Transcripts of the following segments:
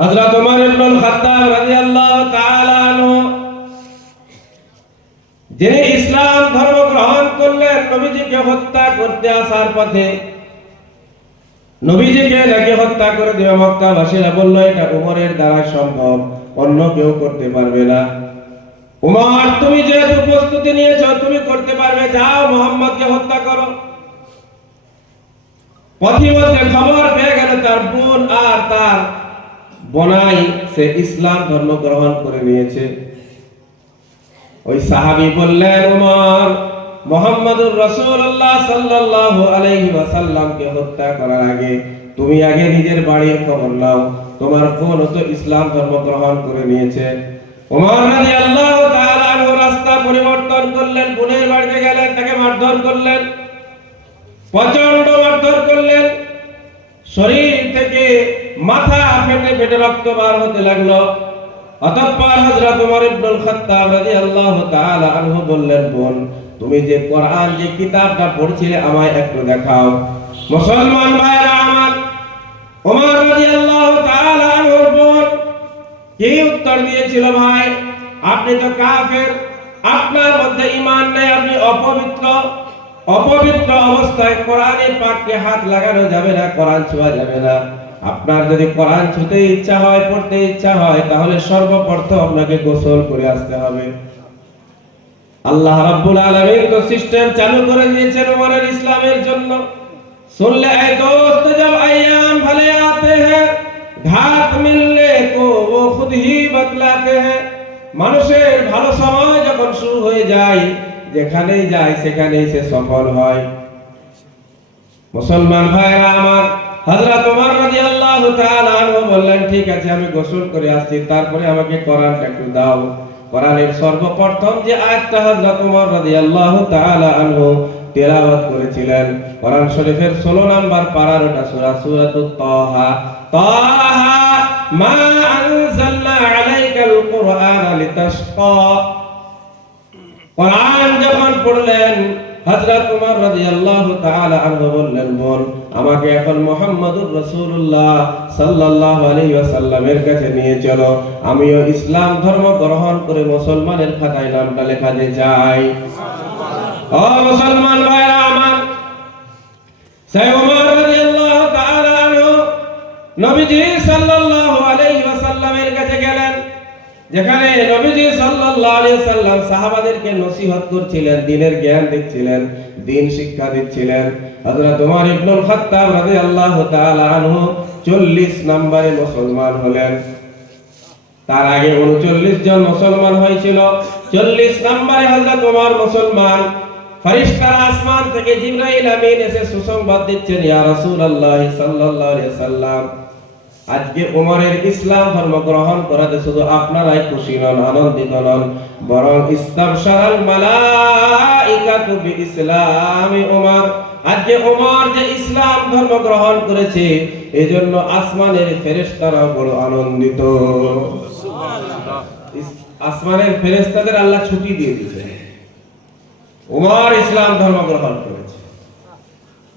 হযরত ওমর ইবনুল খাত্তাব রাদিয়াল্লাহু তাআলা আনহু যিনি ইসলাম ধর্ম গ্রহণ করলেন, নবীজিকে হত্যা করতে আসার পথে নবীজিকে নাকি হত্যা করে দেওয়া মক্কাবাসীরা বলল এটা ওমরের দ্বারা সম্ভব, অন্য কেউ করতে পারবে না। ওমর, তুমি যেহেতু প্রস্তুতি নিয়েছো, তুমি করতে পারবে, যাও মুহাম্মদকে হত্যা করো। পথিমধ্যে খবর পেয়ে গেল তার বোন আর তার বোনাই সে ইসলাম ধর্ম গ্রহণ করে নিয়েছে। ওই সাহাবী বললেন, ওমর, মুহাম্মদুর রাসূলুল্লাহ সাল্লাল্লাহু আলাইহি ওয়াসাল্লামকে হত্যা করার আগে তুমি আগে নিজের বাড়ির খবর নাও, তোমার বোন তো ইসলাম ধর্ম গ্রহণ করে নিয়েছে। ওমর রাদিয়াল্লাহু তাআলা আনহু রাস্তা পরিবর্তন করলেন, বোনের বাড়িতে গেলেন, তাকে মারধর করলেন, প্রচন্ড মারধর করলেন, শরীর থেকে মাথা ফেটে ফেটে রক্ত বার হতে লাগলো। অতঃপর হযরত ওমর ইবনুল খাত্তাব রাদিয়াল্লাহু তাআলা আনহু বললেন, বোন, তুমি যে কোরআন যে কিতাবটা পড়ছিলে আমায় একটু দেখাও। মুসলমান ভাইরা আমার, ওমর রাদিয়াল্লাহু তাআলা আনহুর বোন কি উত্তর দিয়েছিল, ভাই আপনি তো কাফের, আপনার মধ্যে ঈমান নেই, আপনি অপবিত্র, অপবিত্র অবস্থায় কোরআনে পাককে হাত লাগানো যাবে না, কোরআন ছোঁয়া যাবে না। আপনার যদি কোরআন ছুঁতে ইচ্ছা হয়, পড়তে ইচ্ছা হয়, তাহলে সর্বপ্রথম আপনাকে গোসল করে আসতে হবে। আল্লাহ রাব্বুল আলামিন তো সিস্টেম চালু করে দিয়েছেন ওমরের ইসলামের জন্য। सुन ले ऐ दोस्त जब अय्याम भले आते हैं, घात मिलने को वो खुद ही बतलाते हैं। মানুষের ভালো সময় যখন শুরু হয়ে যায়, যেখানেই যায় সেখানেই সে সফল হয়। মুসলমান ভাইরা আমার, হযরত ওমর রাদিয়াল্লাহু তাআলা আনহু বললেন, ঠিক আছে আমি গোসল করে আসছি, তারপরে আমাকে কোরআনটা একটু দাও। কোরআনের সর্বপ্রথম যে আয়াতটা হযরত ওমর রাদিয়াল্লাহু তাআলা আনহু তেলাওয়াত করেছিলেন, কোরআন শরীফের 16 নাম্বার পারার ওটা সূরা সূরাতুত তাহা, তাহা মা আনজালনা আলাইকাল কুরআনা লিতাশকা। কোরআন যখন পড়লেন, হযরত ওমর রাদিয়াল্লাহু তাআলা আনহু বললেন, বোন, আমাকে এখন মুহাম্মদুর রাসূলুল্লাহ সাল্লাল্লাহু আলাইহি ওয়াসাল্লামের কাছে নিয়ে চলো, আমিও ইসলাম ধর্ম গ্রহণ করে মুসলমানের খাতায় নামটা লেখাতে চাই। ও মুসলমান ভাইরা আমার, সেই ওমর রাদিয়াল্লাহু তাআলা আনহু নবীজি সাল্লাল্লাহু আলাইহি ওয়াসাল্লামের কাছে গেলেন, যেখানে নবীজি সাল্লাল্লাহু আলাইহি ওয়াসাল্লাম সাহাবাদেরকে নসিহত করছিলেন, দ্বীনের জ্ঞান দিচ্ছিলেন, দ্বীন শিক্ষা দিচ্ছিলেন। হযরত ওমর ইবনুল খাত্তাব রাদিয়াল্লাহু তাআলা আনহু 40 নম্বরে মুসলমান হলেন। তার আগে 39 জন মুসলমান হয়েছিল, 40 নম্বরে হযরত ওমর মুসলমান। ফেরেশতারা আসমান থেকে জিবরাইল আমিন এসে সুসংবাদ দিচ্ছেন, ইয়া রাসূলুল্লাহ সাল্লাল্লাহু আলাইহি ওয়াসাল্লাম, আজকে ওমরের ইসলাম ধর্ম গ্রহণ করাতে শুধু আপনারাই খুশি নন, আনন্দিত নন, বরং ইস্তাবশারাল মালাইকাতু বিইসলামি ওমর, আজকে ওমর যে ইসলাম ধর্ম গ্রহণ করেছে এজন্য আসমানের ফেরেশতারা বড় আনন্দিত। সুবহানাল্লাহ, আসমানের ফেরেশতাদের আল্লাহ ছুটি দিয়ে দিয়েছে, ওমর ইসলাম ধর্ম গ্রহণ করেছে।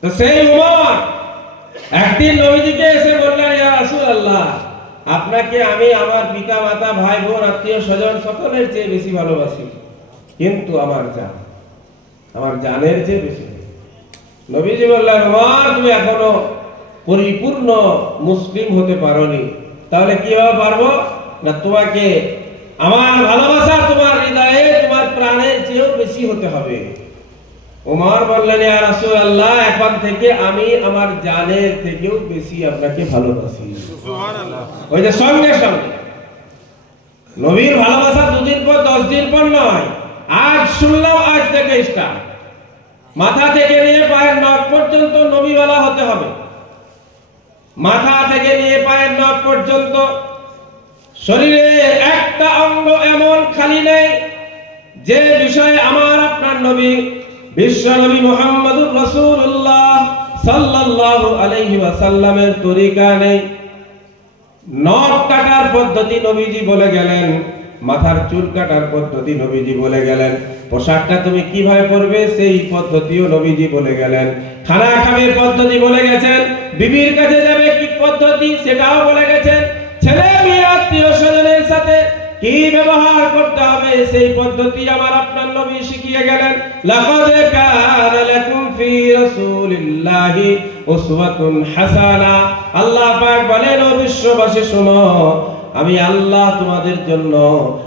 তো সেই ওমর একদিন নবীজিকে এসে বললেন, ইয়া রাসূলুল্লাহ, আপনাকে আমি আমার পিতা মাতা ভাই বোন আত্মীয় স্বজন সকলের চেয়ে বেশি ভালোবাসি, কিন্তু আমার জানের চেয়ে বেশি। নবীজি বললেন, ওমর, তুমি এখনো পরিপূর্ণ মুসলিম হতে পারোনি, তাহলে কিভাবে পারবো না, তোমাকে আমার ভালোবাসা তোমার হৃদয়ে তোমার প্রাণের চেয়েও বেশি হতে হবে। ওমর বললেন, ইয়া রাসূলুল্লাহ, এখন থেকে আমি আমার জানের থেকেও বেশি আপনাকে ভালোবাসি। সুবহানাল্লাহ। ওই যে সঙ্গে সঙ্গে নবীর ভালোবাসা 2 দিন পর 10 দিন পর নয়, আজ শুনলাম, আজ থেকে স্টার্ট। মাথা থেকে নিয়ে পায়ের নখ পর্যন্ত নবীওয়ালা হতে হবে। মাথা থেকে নিয়ে পায়ের নখ পর্যন্ত শরীরের একটা অঙ্গ এমন খালি নেই যে বিষয়ে আমার আপনার নবী বিশ্ব নবী মুহাম্মদুর রাসূলুল্লাহ সাল্লাল্লাহু আলাইহি ওয়াসাল্লামের তরিকা নেই। নখ কাটার পদ্ধতি নবীজি বলে গেলেন, মাথার চুল কাটার পদ্ধতি নবীজি বলে গেলেন, পোশাকটা তুমি কিভাবে পরবে সেই পদ্ধতিও নবীজি বলে গেলেন, খানা খাবে পদ্ধতি বলে গেছেন, বিবির কাছে যাবে কি পদ্ধতি সেটাও বলে গেছেন, ছেলে কি ব্যবহার করতে হবে সেই পদ্ধতি আমার আপনার নবী শিখিয়ে গেলেন। লাকাদ কানা লাকুম ফি রাসূলিল্লাহি উসওয়াতুন হাসানা। আল্লাহ পাক বলেন, ও বিশ্ববাসী শোনো, আমি আল্লাহ তোমাদের জন্য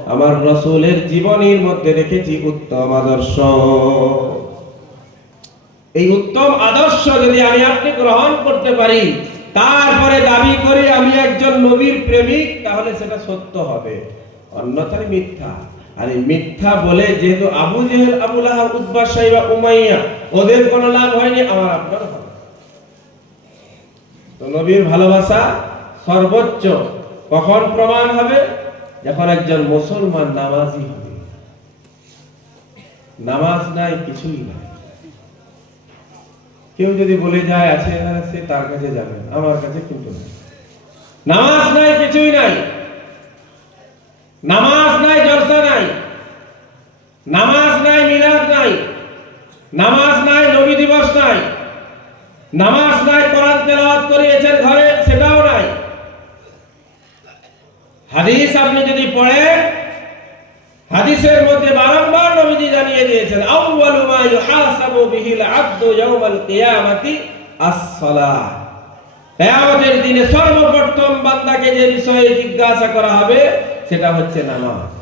আমার রাসূলের জীবনীর মধ্যে রেখেছি উত্তম আদর্শ। এই উত্তম আদর্শ যদি আমি আপনি গ্রহণ করতে পারি, তারপরে দাবি করি আমি একজন নবীর প্রেমিক, তাহলে সেটা সত্য হবে, অন্যথায় মিথ্যা। আর এই মিথ্যা বলে যেহেতু আবু জেহেল, আবু লাহাব, উতবা, শাইবা, উমাইয়া ওদের কোনো লাভ হয়নি, আমার আপনার হবে। তো নবীর ভালোবাসা সর্বোচ্চ কখন প্রমাণ হবে? যখন একজন মুসলমান নামাজি হবে। নামাজ নাই, কিছুই নাই। কেউ যদি বলে যায় আছে, সে তার কাছে যাবেন, আমার কাছে কিন্তু নাই। নামাজ নাই, কিছুই নাই। নামাজ নাই, জলসা নাই। নামাজ নাই, মিলাদ নাই। নামাজ নাই, নবী দিবস নাই। নামাজ নাই, কোরআন তেলাওয়াত করিয়েছেন ঘরে, সেটাও নাই। হাদিস আপনি যদি পড়েন, হাদিসের মধ্যে বারংবার নবীজি জানিয়ে দিয়েছেন, আউয়ালু মা ইউহাসাবু বিহিল আবদু ইয়াউমাল কিয়ামাতি আস-সালাহ। কিয়ামতের দিনে সর্বপ্রথম বান্দাকে যে বিষয়ে জিজ্ঞাসা করা হবে সেটা হচ্ছে নামাজ।